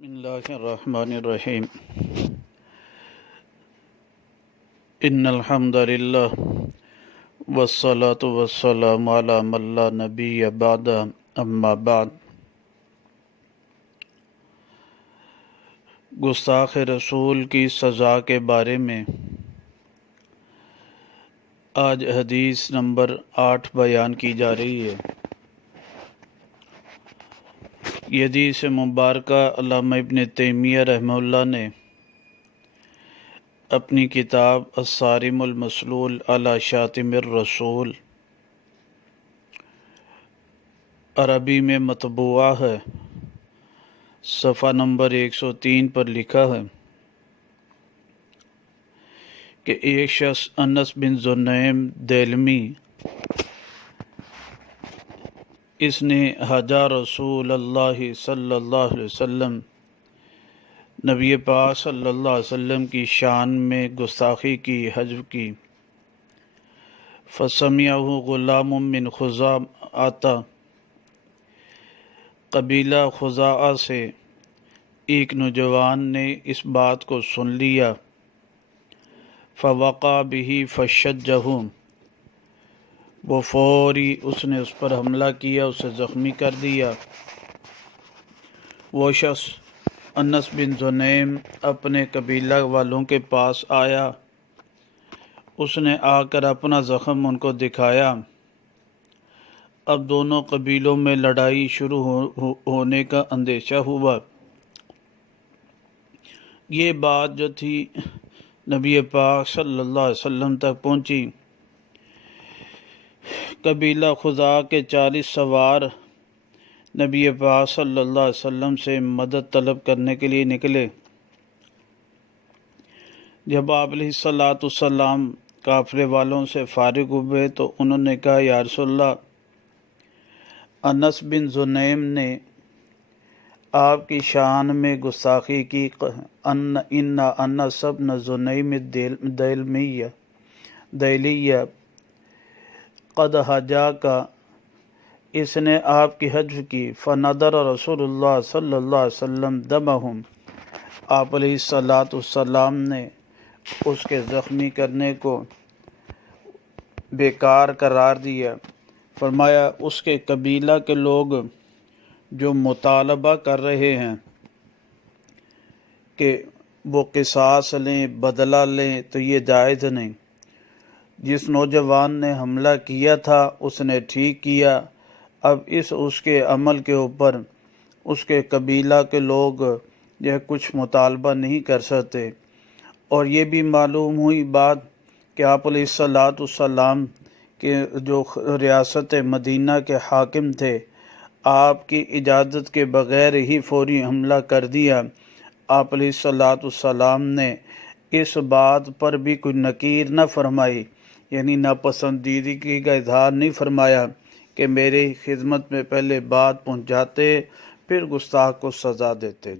بسم اللہ الرحمن الرحیم ان الحمد للہ والصلاة والسلام علی من لا نبی بعد اما بعد۔ گستاخ رسول کی سزا کے بارے میں آج حدیث نمبر 8 بیان کی جا رہی ہے۔ یہ حدیث مبارکہ علامہ ابن تیمیہ رحمہ اللہ نے اپنی کتاب الصارم المسلول علی شاتم الرسول عربی میں مطبوعہ ہے، صفحہ نمبر 103 پر لکھا ہے کہ ایک شخص انس بن زنیم دیلمی اس نے حجا رسول اللہ صلی اللہ علیہ وسلم نبی پاک صلی اللہ علیہ وسلم کی شان میں گستاخی کی، حجب کی۔ فسمعہ غلام من خزاعہ، قبیلہ خزاعہ سے ایک نوجوان نے اس بات کو سن لیا۔ فوقع بہ فشجہ، وہ فوری اس نے اس پر حملہ کیا، اسے زخمی کر دیا۔ وہ شخص انس بن زنیم اپنے قبیلہ والوں کے پاس آیا، اس نے آ کر اپنا زخم ان کو دکھایا۔ اب دونوں قبیلوں میں لڑائی شروع ہونے کا اندیشہ ہوا۔ یہ بات جو تھی نبی پاک صلی اللہ علیہ وسلم تک پہنچی۔ قبیلہ خزاعہ کے 40 سوار نبی پاک صلی اللہ علیہ وسلم سے مدد طلب کرنے کے لیے نکلے۔ جب آپ علیہ الصلوۃ والسلام قافلے والوں سے فارغ ہوئے تو انہوں نے کہا، یا رسول اللہ، انس بن زنیم نے آپ کی شان میں گستاخی کی۔ ان انس بن زنیم دیلیہ قد حجا کا، اس نے آپ کی حجب کی۔ فنظر رسول اللہ صلی اللہ علیہ وسلم دمہم، آپ علیہ الصلوۃ والسلام نے اس کے زخمی کرنے کو بیکار قرار دیا۔ فرمایا، اس کے قبیلہ کے لوگ جو مطالبہ کر رہے ہیں کہ وہ قصاص لیں، بدلہ لیں، تو یہ جائز نہیں۔ جس نوجوان نے حملہ کیا تھا اس نے ٹھیک کیا، اب اس کے عمل کے اوپر اس کے قبیلہ کے لوگ جو کچھ مطالبہ نہیں کر سکتے۔ اور یہ بھی معلوم ہوئی بات کہ آپ علیہ الصلوۃ والسلام کے جو ریاست مدینہ کے حاکم تھے، آپ کی اجازت کے بغیر ہی فوری حملہ کر دیا۔ آپ علیہ الصلوۃ والسلام نے اس بات پر بھی کوئی نکیر نہ فرمائی، یعنی ناپسندیدگی کا اظہار نہیں فرمایا کہ میری خدمت میں پہلے بات پہنچاتے پھر گستاخ کو سزا دیتے۔